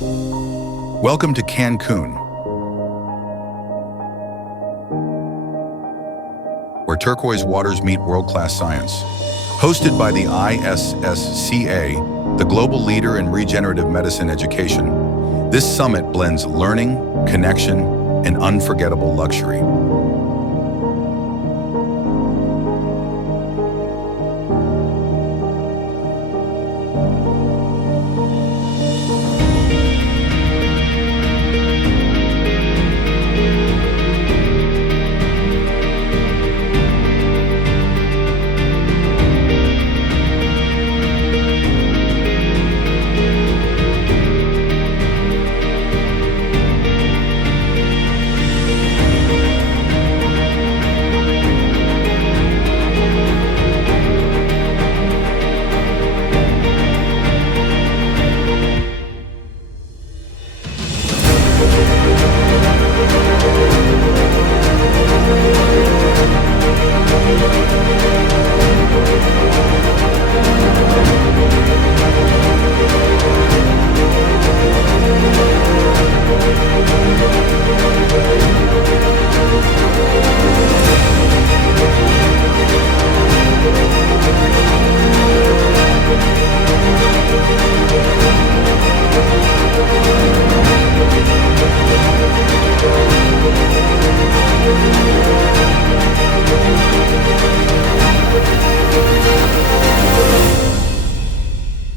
Welcome to Cancun, where turquoise waters meet world-class science. Hosted by the ISSCA, the global leader in regenerative medicine education, this summit blends learning, connection, and unforgettable luxury.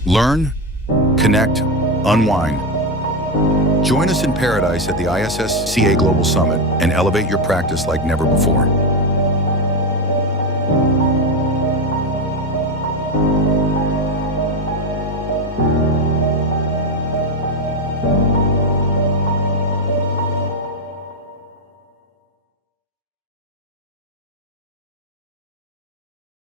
Learn, connect, unwind. Join us in paradise at the ISSCA Global Summit and elevate your practice like never before.